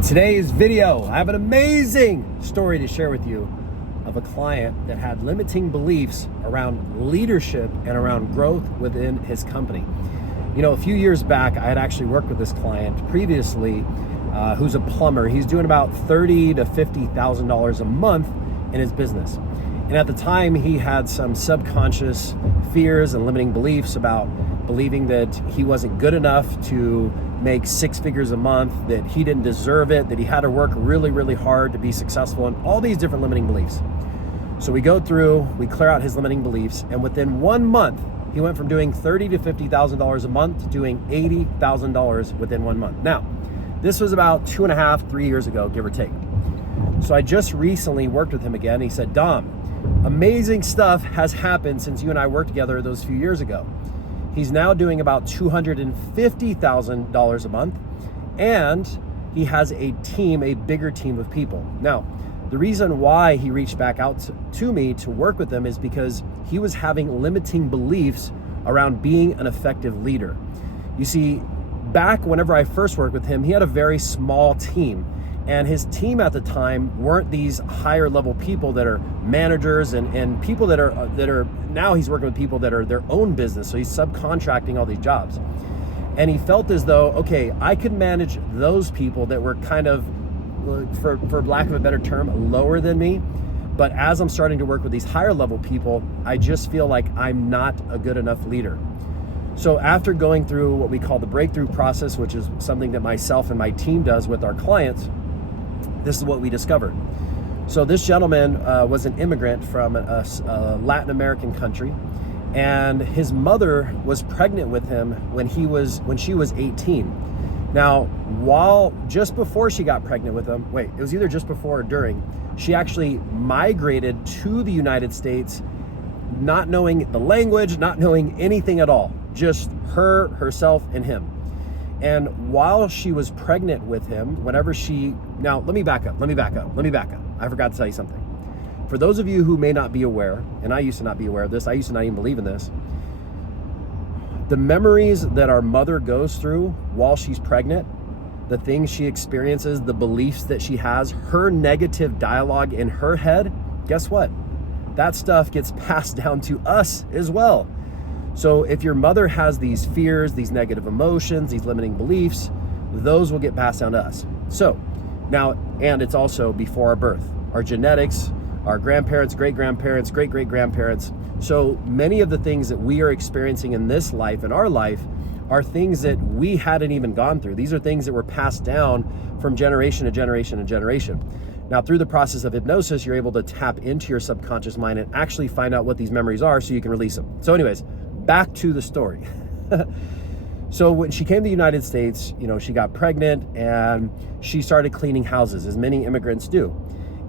In today's video, I have an amazing story to share with you of a client that had limiting beliefs around leadership and around growth within his company. You know, a few years back, I had actually worked with this client previously, who's a plumber. He's doing about $30,000 to $50,000 a month in his business. And at the time, he had some subconscious fears and limiting beliefs about believing that he wasn't good enough to make six figures a month, that he didn't deserve it, that he had to work really, really hard to be successful, and all these different limiting beliefs. So we go through, we clear out his limiting beliefs, and within 1 month, he went from doing $30,000 to $50,000 a month to doing $80,000 within 1 month. Now, this was about 2.5, 3 years ago, give or take. So I just recently worked with him again. He said, Dom, amazing stuff has happened since you and I worked together those few years ago. He's now doing about $250,000 a month, and he has a team, a bigger team of people. Now, the reason why he reached back out to me to work with him is because he was having limiting beliefs around being an effective leader. You see, back whenever I first worked with him, he had a very small team. And his team at the time weren't these higher level people that are managers and people that are now he's working with people that are their own business. So he's subcontracting all these jobs. And he felt as though, okay, I could manage those people that were kind of, for lack of a better term, lower than me. But as I'm starting to work with these higher level people, I just feel like I'm not a good enough leader. So after going through what we call the breakthrough process, which is something that myself and my team does with our clients, this is what we discovered. So this gentleman was an immigrant from a Latin American country, and his mother was pregnant with him when she was 18. Now, just before she got pregnant with him, it was either just before or during, she actually migrated to the United States, not knowing the language, not knowing anything at all, just herself, and him. And while she was pregnant with him, now let me back up. I forgot to tell you something. For those of you who may not be aware, and I used to not be aware of this, I used to not even believe in this, the memories that our mother goes through while she's pregnant, the things she experiences, the beliefs that she has, her negative dialogue in her head, guess what? That stuff gets passed down to us as well. So if your mother has these fears, these negative emotions, these limiting beliefs, those will get passed down to us. So now, and it's also before our birth, our genetics, our grandparents, great-grandparents, great-great-grandparents. So many of the things that we are experiencing in this life, in our life, are things that we hadn't even gone through. These are things that were passed down from generation to generation to generation. Now, through the process of hypnosis, you're able to tap into your subconscious mind and actually find out what these memories are so you can release them. So anyways, back to the story. So when she came to the United States, she got pregnant and she started cleaning houses, as many immigrants do.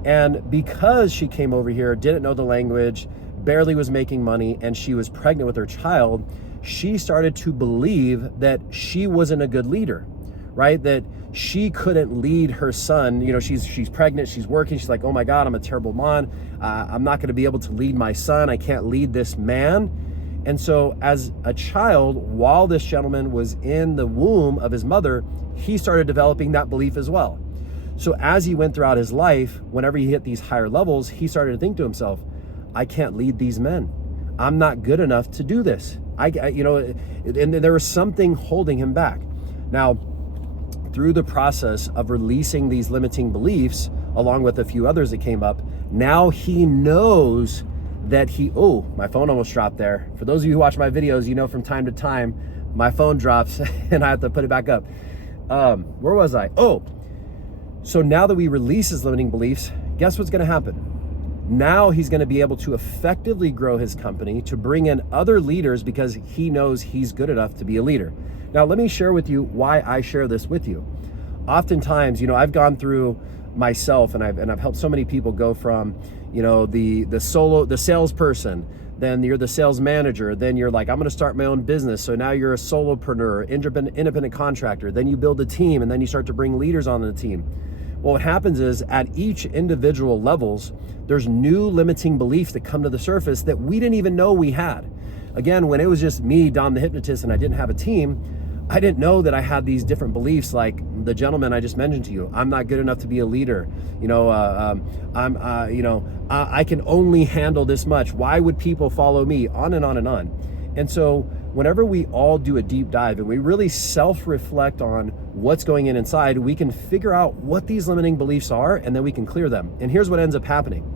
And because she came over here, didn't know the language, barely was making money, and she was pregnant with her child, she started to believe that she wasn't a good leader, right? That she couldn't lead her son. She's pregnant, she's working, she's like, oh my God, I'm a terrible mom. I'm not gonna be able to lead my son. I can't lead this man. And so as a child, while this gentleman was in the womb of his mother, he started developing that belief as well. So as he went throughout his life, whenever he hit these higher levels, he started to think to himself, I can't lead these men. I'm not good enough to do this. And there was something holding him back. Now, through the process of releasing these limiting beliefs, along with a few others that came up, now he knows that my phone almost dropped there. For those of you who watch my videos, from time to time, my phone drops and I have to put it back up. Where was I? So now that we release his limiting beliefs, guess what's gonna happen? Now he's gonna be able to effectively grow his company, to bring in other leaders because he knows he's good enough to be a leader. Now, let me share with you why I share this with you. Oftentimes, I've gone through myself and I've helped so many people go from, the salesperson, then you're the sales manager, then you're like, I'm gonna start my own business. So now you're a solopreneur, independent contractor, then you build a team, and then you start to bring leaders on the team. Well, what happens is at each individual levels, there's new limiting beliefs that come to the surface that we didn't even know we had. Again, when it was just me, Dom the Hypnotist, and I didn't have a team, I didn't know that I had these different beliefs, like the gentleman I just mentioned to you. I'm not good enough to be a leader. I can only handle this much. Why would people follow me? On and on and on. And so whenever we all do a deep dive and we really self-reflect on what's going in inside, we can figure out what these limiting beliefs are, and then we can clear them. And here's what ends up happening.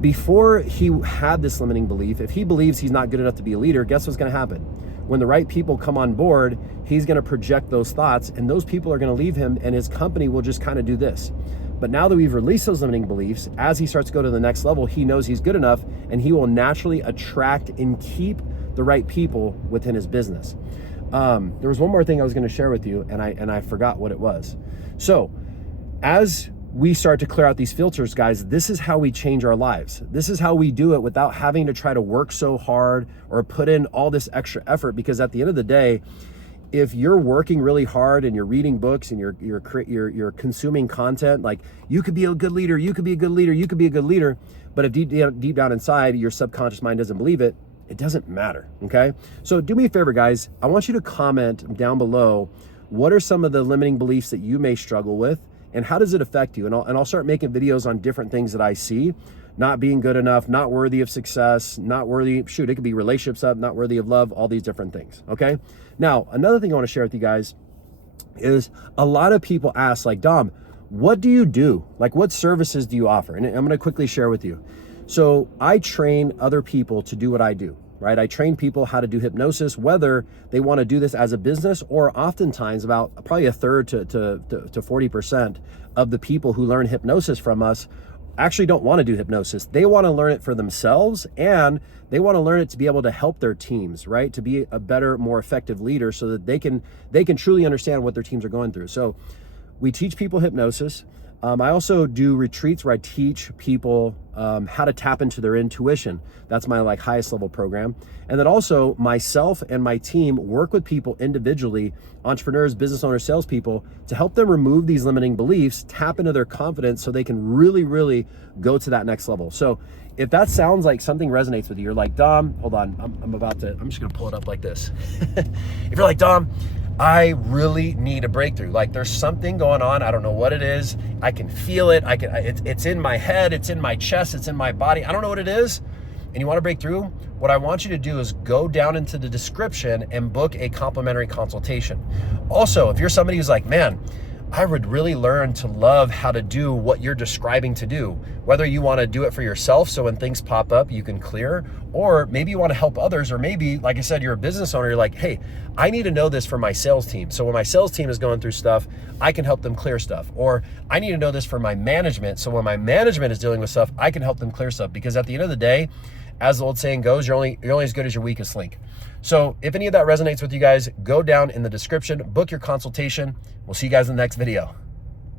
Before he had this limiting belief, if he believes he's not good enough to be a leader, guess what's going to happen? When the right people come on board, he's going to project those thoughts, and those people are going to leave him, and his company will just kind of do this. But now that we've released those limiting beliefs, as he starts to go to the next level, he knows he's good enough, and he will naturally attract and keep the right people within his business. There was one more thing I was going to share with you, and I forgot what it was. So as we start to clear out these filters, guys, this is how we change our lives. This is how we do it without having to try to work so hard or put in all this extra effort, because at the end of the day, if you're working really hard and you're reading books and you're consuming content, like, you could be a good leader, you could be a good leader, you could be a good leader, but if deep down inside your subconscious mind doesn't believe it, it doesn't matter, okay? So do me a favor, guys. I want you to comment down below, what are some of the limiting beliefs that you may struggle with, and how does it affect you? And I'll start making videos on different things that I see. Not being good enough, not worthy of success, not worthy, it could be relationships up, not worthy of love, all these different things, okay? Now, another thing I wanna share with you guys is a lot of people ask, like, Dom, what do you do? Like, what services do you offer? And I'm gonna quickly share with you. So I train other people to do what I do, right? I train people how to do hypnosis, whether they want to do this as a business, or oftentimes about probably a third to 40% of the people who learn hypnosis from us actually don't want to do hypnosis. They want to learn it for themselves, and they want to learn it to be able to help their teams, right? To be a better, more effective leader, so that they can truly understand what their teams are going through. So we teach people hypnosis. I also do retreats where I teach people how to tap into their intuition. That's my highest level program. And then also myself and my team work with people individually, entrepreneurs, business owners, salespeople, to help them remove these limiting beliefs, tap into their confidence, so they can really, really go to that next level. So if that sounds like something resonates with you, you're like, Dom, hold on, I'm just gonna pull it up like this. If you're like, Dom, I really need a breakthrough. Like, there's something going on. I don't know what it is. I can feel it. It's in my head. It's in my chest. It's in my body. I don't know what it is. And you want to break through? What I want you to do is go down into the description and book a complimentary consultation. Also, if you're somebody who's like, man, I would really learn to love how to do what you're describing to do, whether you want to do it for yourself, so when things pop up, you can clear, or maybe you want to help others, or maybe, like I said, you're a business owner, you're like, hey, I need to know this for my sales team. So when my sales team is going through stuff, I can help them clear stuff. Or I need to know this for my management. So when my management is dealing with stuff, I can help them clear stuff. Because at the end of the day, as the old saying goes, you're only as good as your weakest link. So if any of that resonates with you guys, go down in the description, book your consultation. We'll see you guys in the next video.